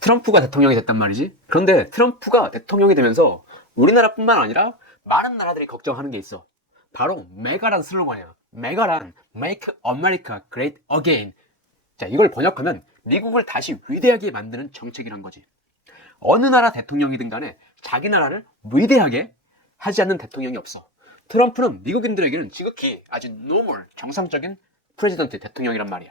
트럼프가 대통령이 됐단 말이지. 그런데 트럼프가 대통령이 되면서 우리나라뿐만 아니라 많은 나라들이 걱정하는 게 있어. 바로 메가란 슬로건이야. 메가란 Make America Great Again. 자, 이걸 번역하면 미국을 다시 위대하게 만드는 정책이란 거지. 어느 나라 대통령이든 간에 자기 나라를 위대하게 하지 않는 대통령이 없어. 트럼프는 미국인들에게는 지극히 아주 노멀, 정상적인 프레지던트 대통령이란 말이야.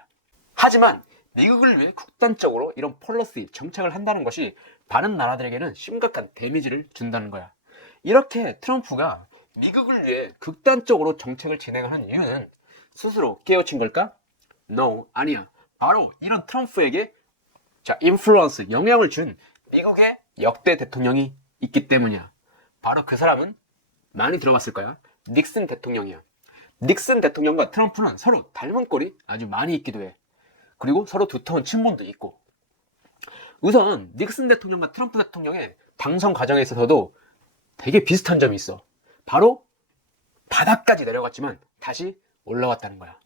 하지만 미국을 위해 국단적으로 이런 폴리시, 정책을 한다는 것이 다른 나라들에게는 심각한 데미지를 준다는 거야. 이렇게 트럼프가 미국을 위해 극단적으로 정책을 진행하는 이유는 스스로 깨우친 걸까? No, 아니야. 바로 이런 트럼프에게 인플루언스, 영향을 준 미국의 역대 대통령이 있기 때문이야. 바로 그 사람은 많이 들어봤을 거야. 닉슨 대통령이야. 닉슨 대통령과 트럼프는 서로 닮은 꼴이 아주 많이 있기도 해. 그리고 서로 두터운 친분도 있고. 우선 닉슨 대통령과 트럼프 대통령의 당선 과정에 있어서도 되게 비슷한 점이 있어. 바로 바닥까지 내려갔지만 다시 올라왔다는 거야.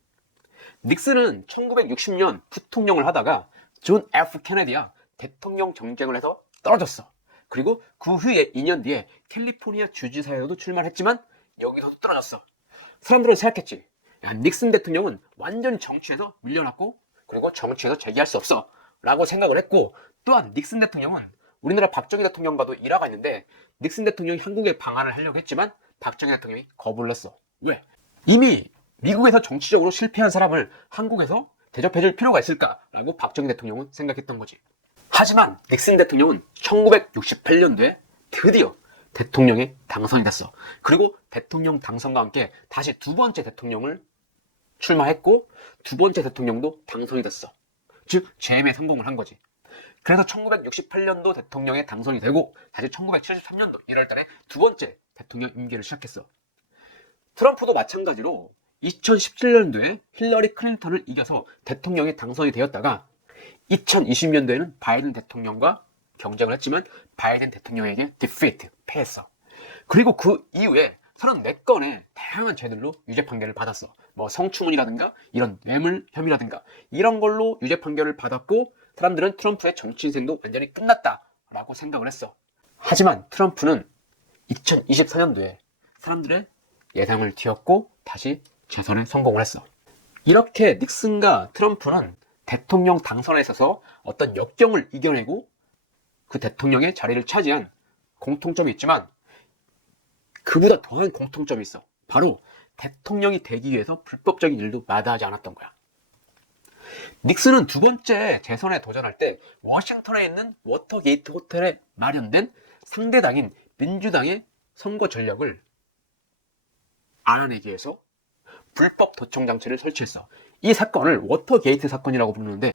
닉슨은 1960년 부통령을 하다가 존 F 케네디와 대통령 경쟁을 해서 떨어졌어. 그리고 그 후에 2년 뒤에 캘리포니아 주지사에도 출마했지만 여기서도 떨어졌어. 사람들은 생각했지. 야, 닉슨 대통령은 완전히 정치에서 밀려났고 그리고 정치에서 재기할 수 없어 라고 생각을 했고, 또한 닉슨 대통령은 우리나라 박정희 대통령과도 일화가 있는데 닉슨 대통령이 한국에 방한을 하려고 했지만 박정희 대통령이 거부를 했어. 왜? 이미 미국에서 정치적으로 실패한 사람을 한국에서 대접해줄 필요가 있을까라고 박정희 대통령은 생각했던 거지. 하지만 닉슨 대통령은 1968년도에 드디어 대통령에 당선이 됐어. 그리고 대통령 당선과 함께 다시 두 번째 대통령을 출마했고 두 번째 대통령도 당선이 됐어. 즉 재임에 성공을 한 거지. 그래서 1968년도 대통령에 당선이 되고 다시 1973년도 1월달에 두 번째 대통령 임기를 시작했어. 트럼프도 마찬가지로 2017년도에 힐러리 클린턴을 이겨서 대통령에 당선이 되었다가 2020년도에는 바이든 대통령과 경쟁을 했지만 바이든 대통령에게 디피트, 패했어. 그리고 그 이후에 34건의 다양한 죄들로 유죄 판결을 받았어. 뭐 성추문이라든가 이런 뇌물 혐의라든가 이런 걸로 유죄 판결을 받았고, 사람들은 트럼프의 정치 인생도 완전히 끝났다라고 생각을 했어. 하지만 트럼프는 2024년도에 사람들의 예상을 뒤엎고 다시 재선에 성공을 했어. 이렇게 닉슨과 트럼프는 대통령 당선에 있어서 어떤 역경을 이겨내고 그 대통령의 자리를 차지한 공통점이 있지만 그보다 더한 공통점이 있어. 바로 대통령이 되기 위해서 불법적인 일도 마다하지 않았던 거야. 닉슨은 두 번째 재선에 도전할 때 워싱턴에 있는 워터게이트 호텔에 마련된 상대당인 민주당의 선거 전략을 알아내기 위해서 불법 도청 장치를 설치했어. 이 사건을 워터게이트 사건이라고 부르는데,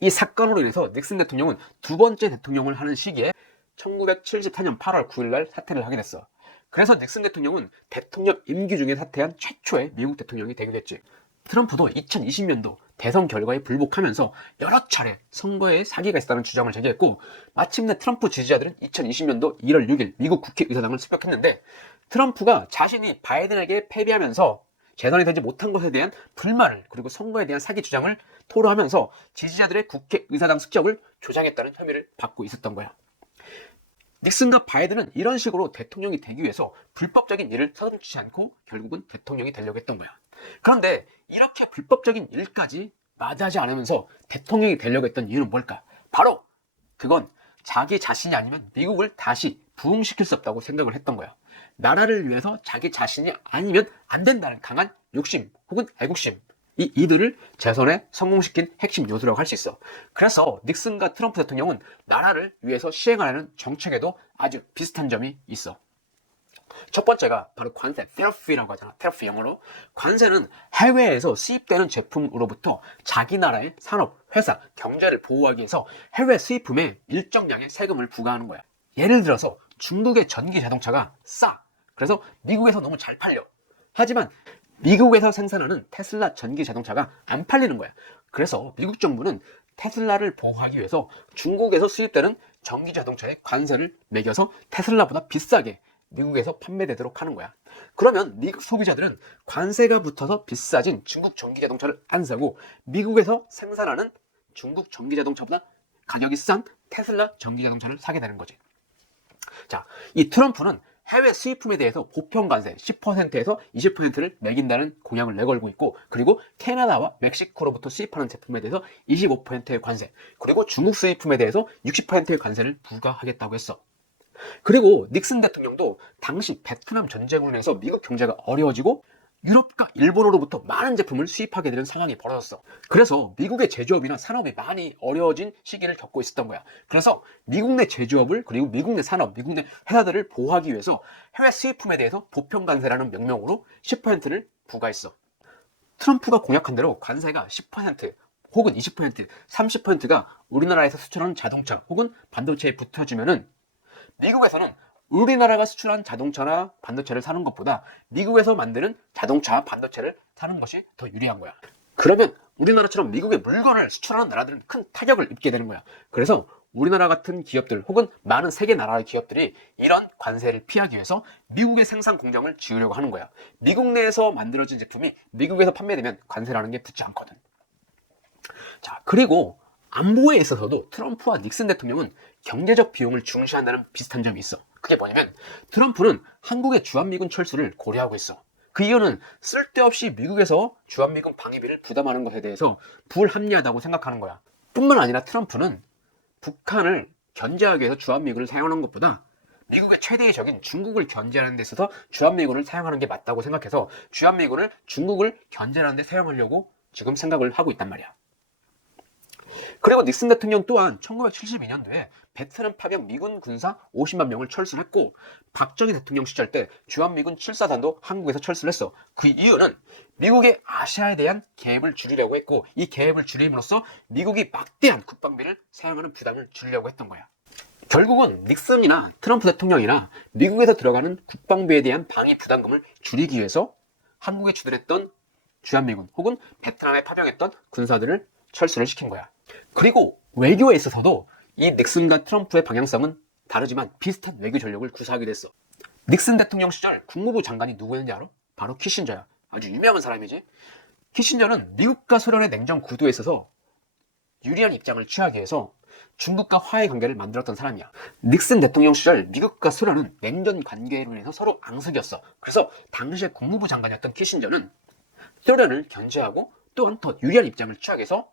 이 사건으로 인해서 닉슨 대통령은 두 번째 대통령을 하는 시기에 1974년 8월 9일 날 사퇴를 하게 됐어. 그래서 닉슨 대통령은 대통령 임기 중에 사퇴한 최초의 미국 대통령이 되게 됐지. 트럼프도 2020년도 대선 결과에 불복하면서 여러 차례 선거에 사기가 있었다는 주장을 제기했고, 마침내 트럼프 지지자들은 2020년도 1월 6일 미국 국회의사당을 습격했는데, 트럼프가 자신이 바이든에게 패배하면서 재선이 되지 못한 것에 대한 불만을, 그리고 선거에 대한 사기 주장을 토로하면서 지지자들의 국회의사당 습격을 조장했다는 혐의를 받고 있었던 거야. 닉슨과 바이든은 이런 식으로 대통령이 되기 위해서 불법적인 일을 서슴지 않고 결국은 대통령이 되려고 했던 거야. 그런데 이렇게 불법적인 일까지 마다하지 않으면서 대통령이 되려고 했던 이유는 뭘까? 바로 그건 자기 자신이 아니면 미국을 다시 부흥시킬 수 없다고 생각을 했던 거야. 나라를 위해서 자기 자신이 아니면 안 된다는 강한 욕심 혹은 애국심, 이들을 재선에 성공시킨 핵심 요소라고 할 수 있어. 그래서 닉슨과 트럼프 대통령은 나라를 위해서 시행하려는 정책에도 아주 비슷한 점이 있어. 첫 번째가 바로 관세, 테러피라고 하잖아. 테러피 영어로. 관세는 해외에서 수입되는 제품으로부터 자기 나라의 산업, 회사, 경제를 보호하기 위해서 해외 수입품에 일정량의 세금을 부과하는 거야. 예를 들어서 중국의 전기 자동차가 싸. 그래서 미국에서 너무 잘 팔려. 하지만 미국에서 생산하는 테슬라 전기 자동차가 안 팔리는 거야. 그래서 미국 정부는 테슬라를 보호하기 위해서 중국에서 수입되는 전기 자동차에 관세를 매겨서 테슬라보다 비싸게 미국에서 판매되도록 하는 거야. 그러면 미국 소비자들은 관세가 붙어서 비싸진 중국 전기 자동차를 안 사고 미국에서 생산하는 중국 전기 자동차보다 가격이 싼 테슬라 전기자동차를 사게 되는 거지. 자, 이 트럼프는 해외 수입품에 대해서 보편 관세 10%에서 20%를 매긴다는 공약을 내걸고 있고, 그리고 캐나다와 멕시코로부터 수입하는 제품에 대해서 25%의 관세, 그리고 중국 수입품에 대해서 60%의 관세를 부과하겠다고 했어. 그리고 닉슨 대통령도 당시 베트남 전쟁으로 인해서 미국 경제가 어려워지고 유럽과 일본으로부터 많은 제품을 수입하게 되는 상황이 벌어졌어. 그래서 미국의 제조업이나 산업이 많이 어려워진 시기를 겪고 있었던 거야. 그래서 미국 내 제조업을, 그리고 미국 내 산업, 미국 내 회사들을 보호하기 위해서 해외 수입품에 대해서 보편관세라는 명명으로 10%를 부과했어. 트럼프가 공약한 대로 관세가 10% 혹은 20%, 30%가 우리나라에서 수출하는 자동차 혹은 반도체에 붙어주면은 미국에서는 우리나라가 수출한 자동차나 반도체를 사는 것보다 미국에서 만드는 자동차와 반도체를 사는 것이 더 유리한 거야. 그러면 우리나라처럼 미국에 물건을 수출하는 나라들은 큰 타격을 입게 되는 거야. 그래서 우리나라 같은 기업들 혹은 많은 세계 나라의 기업들이 이런 관세를 피하기 위해서 미국의 생산 공장을 지으려고 하는 거야. 미국 내에서 만들어진 제품이 미국에서 판매되면 관세라는 게 붙지 않거든. 자, 그리고 안보에 있어서도 트럼프와 닉슨 대통령은 경제적 비용을 중시한다는 비슷한 점이 있어. 그게 뭐냐면 트럼프는 한국의 주한미군 철수를 고려하고 있어. 그 이유는 쓸데없이 미국에서 주한미군 방위비를 부담하는 것에 대해서 불합리하다고 생각하는 거야. 뿐만 아니라 트럼프는 북한을 견제하기 위해서 주한미군을 사용하는 것보다 미국의 최대의 적인 중국을 견제하는 데 있어서 주한미군을 사용하는 게 맞다고 생각해서 주한미군을 중국을 견제하는 데 사용하려고 지금 생각을 하고 있단 말이야. 그리고 닉슨 대통령 또한 1972년도에 베트남 파병 미군 군사 50만 명을 철수했고, 박정희 대통령 시절 때 주한미군 7사단도 한국에서 철수를 했어. 그 이유는 미국의 아시아에 대한 개입을 줄이려고 했고, 이 개입을 줄임으로써 미국이 막대한 국방비를 사용하는 부담을 줄이려고 했던 거야. 결국은 닉슨이나 트럼프 대통령이나 미국에서 들어가는 국방비에 대한 방위 부담금을 줄이기 위해서 한국에 주둔했던 주한미군 혹은 베트남에 파병했던 군사들을 철수를 시킨 거야. 그리고 외교에 있어서도 이 닉슨과 트럼프의 방향성은 다르지만 비슷한 외교 전략을 구사하게 됐어. 닉슨 대통령 시절 국무부 장관이 누구였는지 알아? 바로 키신저야. 아주 유명한 사람이지. 키신저는 미국과 소련의 냉전 구도에 있어서 유리한 입장을 취하기 위해서 중국과 화해 관계를 만들었던 사람이야. 닉슨 대통령 시절 미국과 소련은 냉전 관계로 인해서 서로 앙숙이었어. 그래서 당시에 국무부 장관이었던 키신저는 소련을 견제하고 또한 더 유리한 입장을 취하기 위해서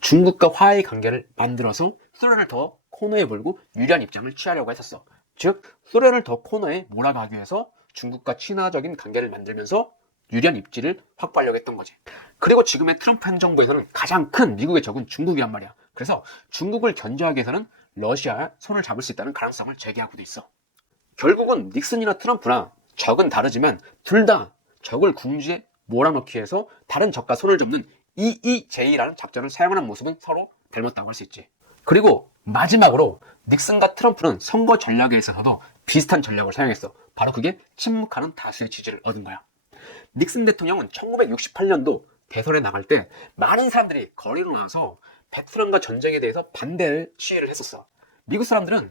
중국과 화해의 관계를 만들어서 소련을 더 코너에 몰고 유리한 입장을 취하려고 했었어. 즉 소련을 더 코너에 몰아가기 위해서 중국과 친화적인 관계를 만들면서 유리한 입지를 확보하려고 했던 거지. 그리고 지금의 트럼프 행정부에서는 가장 큰 미국의 적은 중국이란 말이야. 그래서 중국을 견제하기 위해서는 러시아와 손을 잡을 수 있다는 가능성을 제기하고도 있어. 결국은 닉슨이나 트럼프나 적은 다르지만 둘 다 적을 궁지에 몰아넣기 위해서 다른 적과 손을 잡는 EEJ라는 작전을 사용하는 모습은 서로 닮았다고 할 수 있지. 그리고 마지막으로 닉슨과 트럼프는 선거 전략에 있어서도 비슷한 전략을 사용했어. 바로 그게 침묵하는 다수의 지지를 얻은 거야. 닉슨 대통령은 1968년도 대선에 나갈 때 많은 사람들이 거리로 나와서 베트남과 전쟁에 대해서 반대 시위를 했었어. 미국 사람들은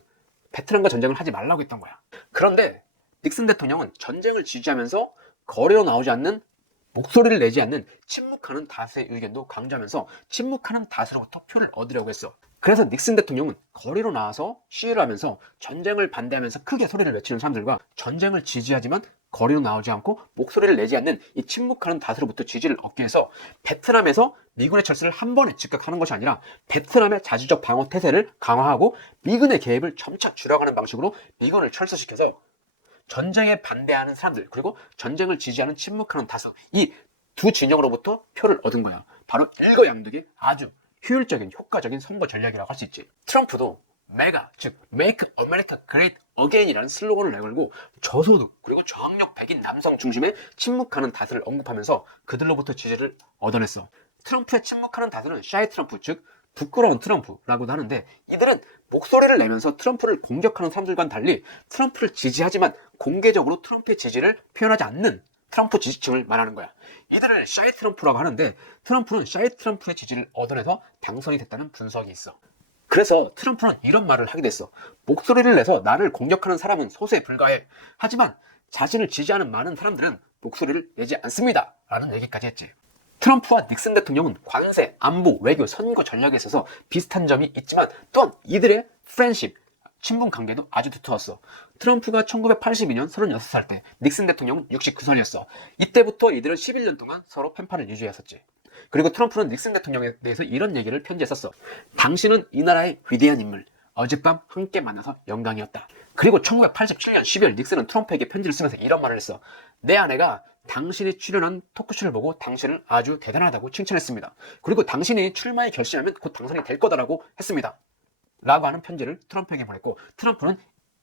베트남과 전쟁을 하지 말라고 했던 거야. 그런데 닉슨 대통령은 전쟁을 지지하면서 거리로 나오지 않는, 목소리를 내지 않는 침묵하는 다수의 의견도 강조하면서 침묵하는 다수로부터 표를 얻으려고 했어. 그래서 닉슨 대통령은 거리로 나와서 시위를 하면서 전쟁을 반대하면서 크게 소리를 외치는 사람들과 전쟁을 지지하지만 거리로 나오지 않고 목소리를 내지 않는 이 침묵하는 다수로부터 지지를 얻기 위해서 베트남에서 미군의 철수를 한 번에 즉각하는 것이 아니라 베트남의 자주적 방어 태세를 강화하고 미군의 개입을 점차 줄여가는 방식으로 미군을 철수시켜서 전쟁에 반대하는 사람들, 그리고 전쟁을 지지하는 침묵하는 다수, 이 두 진영으로부터 표를 얻은 거야. 바로 일거양득의 아주 효율적인, 효과적인 선거 전략이라고 할 수 있지. 트럼프도 메가, 즉 Make America Great Again이라는 슬로건을 내걸고 저소득 그리고 저학력 백인 남성 중심의 침묵하는 다수를 언급하면서 그들로부터 지지를 얻어냈어. 트럼프의 침묵하는 다수는 샤이 트럼프, 즉 부끄러운 트럼프라고도 하는데, 이들은 목소리를 내면서 트럼프를 공격하는 사람들과는 달리 트럼프를 지지하지만 공개적으로 트럼프의 지지를 표현하지 않는 트럼프 지지층을 말하는 거야. 이들을 샤이 트럼프라고 하는데, 트럼프는 샤이 트럼프의 지지를 얻어내서 당선이 됐다는 분석이 있어. 그래서 트럼프는 이런 말을 하게 됐어. 목소리를 내서 나를 공격하는 사람은 소수에 불과해. 하지만 자신을 지지하는 많은 사람들은 목소리를 내지 않습니다. 라는 얘기까지 했지. 트럼프와 닉슨 대통령은 관세, 안보, 외교, 선거 전략에 있어서 비슷한 점이 있지만 또한 이들의 프렌십, 친분 관계도 아주 두터웠어. 트럼프가 1982년 36살 때, 닉슨 대통령은 69살이었어. 이때부터 이들은 11년 동안 서로 펜팔을 유지했었지. 그리고 트럼프는 닉슨 대통령에 대해서 이런 얘기를 편지에 썼어. 당신은 이 나라의 위대한 인물, 어젯밤 함께 만나서 영광이었다. 그리고 1987년 12월 닉슨은 트럼프에게 편지를 쓰면서 이런 말을 했어. 내 아내가 당신이 출연한 토크쇼를 보고 당신을 아주 대단하다고 칭찬했습니다. 그리고 당신이 출마에 결심하면 곧 당선이 될 거다라고 했습니다. 라고 하는 편지를 트럼프에게 보냈고, 트럼프는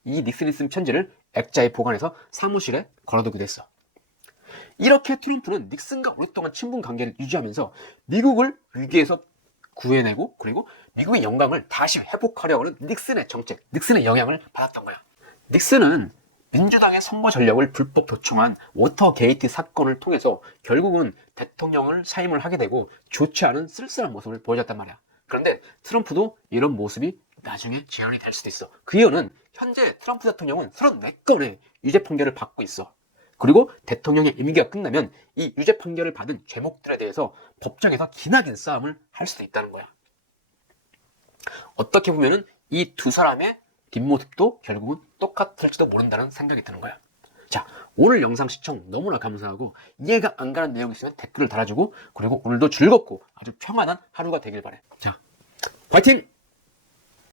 이 닉슨이 쓴 편지를 액자에 보관해서 사무실에 걸어두기도 했어. 이렇게 트럼프는 닉슨과 오랫동안 친분 관계를 유지하면서 미국을 위기에서 구해내고, 그리고 미국의 영광을 다시 회복하려고 하는 닉슨의 정책, 닉슨의 영향을 받았던 거야. 닉슨은 민주당의 선거 전략을 불법 도청한 워터게이트 사건을 통해서 결국은 대통령을 사임을 하게 되고 좋지 않은 쓸쓸한 모습을 보여줬단 말이야. 그런데 트럼프도 이런 모습이 나중에 재현이 될 수도 있어. 그 이유는 현재 트럼프 대통령은 34건의 유죄 판결을 받고 있어. 그리고 대통령의 임기가 끝나면 이 유죄 판결을 받은 죄목들에 대해서 법정에서 기나긴 싸움을 할 수도 있다는 거야. 어떻게 보면은 이 두 사람의 뒷모습도 결국은 똑같을지도 모른다는 생각이 드는 거야. 자, 오늘 영상 시청 너무나 감사하고, 이해가 안 가는 내용이 있으면 댓글을 달아주고, 그리고 오늘도 즐겁고 아주 평안한 하루가 되길 바래. 자, 화이팅!